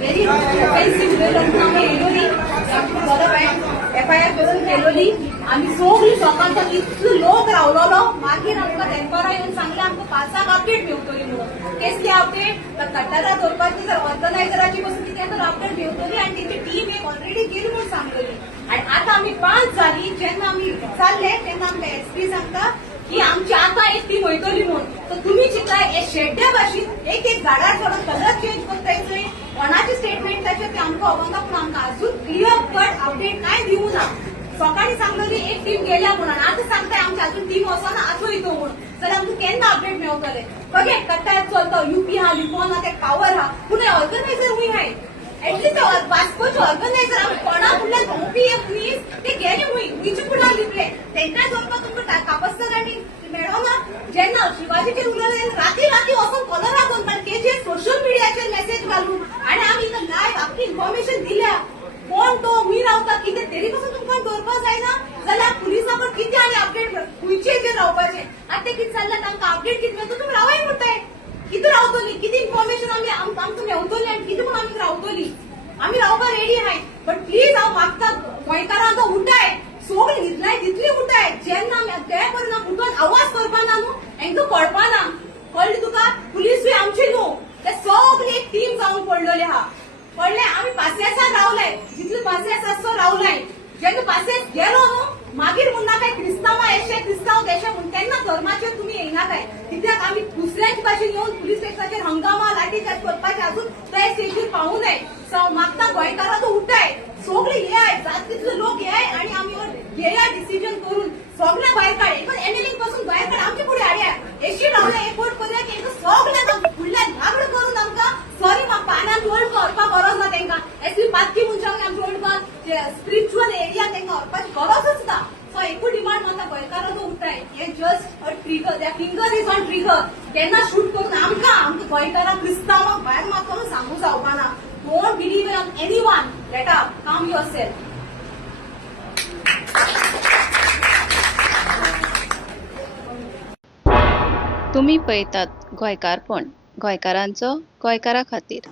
Very offensive वे लग्न आम्ही येलोली FIR करून केलोली. आम्ही सगळी लोकांचा कितलो लोक रावलोलो. मागीर आमकां दनपारां येवन सांगलें आमकां 5 अपडेट मेवतली म्हणून. कसली अपडेट तर कट्टारा दवरपाची जर ऑर्गनायझराची पासून कितें तर अपडेट मेवतली आनी तेची टीम एक ऑलरेडी गेली म्हणून सांगतली. आनी आतां आमी 5 जाली. जेन्ना आमी चालले तेन्ना आमकां SP सांगता की आमची आता एक टीम वयतली म्हणून. तर तुम्ही चिंताय हे शेड्या भाशेन एक झाडार चडून कलर चेंज करताय चोय कोणाची स्टेटमेंट तशें ते आमकां खबर ना. पूण आमकां अजून क्लियर कट अपडेट कांय दिवं ना. सकाळी सांगलेली एक टीम गेल्या म्हणून आतां सांगताय आमची अजून टीम वचना आजून येतो म्हणून. जाल्यार आमकां केन्ना अपडेट मेवतले. बघे कट्टार चलता UP हा लिपोन हा ते पावर हा पूण ऑर्गनायझर हूंय हाय. एटलीस्ट वास्कोचे ऑर्गनायझर आमी कोणा फुडल्यान OPF न्ही ते गेले हुंयचे फुडार लिपले. तेंकाय जोडपाक तुमकां कापस्तकांनी मेळो ना. जेन्ना शिवाजीचेर उलयले राती वचून कलर हाकोन पण तेजेर सोशल मिडियाचेर मेसेज घालून आनी आमी लायव्ह आपली इन्फॉर्मेशन दिल्या. कोण तो हुंय रावता कितें तरी पासून तुमकां दवरपा जायना. जाल्यार पुलिसां कितें आनी अपडेट खुंयचेर रावपाचें. आतां ते कितें जाल्लें तांकां अपडेट कितें मेळटा तुमी रावाय म्हणटाय. कितें रावतली कितें इन्फॉर्मेशन आमकां मेवतली आनी कितें म्हूण आमी रावतली. आमी रावपाक रेडी आहाय. बट प्लीज हांव मागता गोंयकारांक उठाय. सगळी न्हिदलाय तितली उठाय. जेन्ना आमी ते परिणाम उठोवन आवाज करपा ना न्हू हेंकां कळपा ना. कळ्ळें तुका. पुलीसूय आमची न्हू ते सगळी एक टीम जावन पडलेली आहा. कळ्ळें. आमी पासियेंसान रावलाय. जितले पासियेंस आसता रावलाय. जेन्ना पासियेंस गेलो न्हू मागीर म्हणना काय क्रिस्तांवां येशे क्रिस्तांव देशे म्हूण तेन्ना धर्माचेर तुमी येयना काय. कित्याक आमी दुसऱ्याच भाशेन येवन पुलीस स्टेशनाचेर हंगामा लाठीचार्ज करपाचे अजून ते स्टेजीर पावूं नये. सो मागता गोंयकारां तो उठाय. सगळे हे आय जात तितले लोक हे आय आनी आमी घेया डिसिजन करून सगळे भायर काड. इवन MLA पासून भायर काड आमचे फुडें हाडया. एशी रावले एकवट करूया की सगळे फुडल्यान लागड करून आमकां सॉरी पानांत होल्ड करपाक गरज ना तेंकां. एसली पातकी मनशांक आमचे होल्ड कर स्पिरिच्युअल एरिया तेंकां व्हरपाची गरजच ना. सो एकूच डिमांड मागता गोंयकारांचो उठाय. हे जस्ट अ ट्रिगर. त्या फिंगर इज ऑन ट्रिगर. केन्ना शूट करून आमकां गोंयकारांक क्रिस्तांवांक भायर मारून सांगू जावपा ना. Don't believe on anyone. Let up. Calm yourself. तुम्ही पळयतात गोंयकारपण. गोंयकारांचो गोंयकारा खातीर.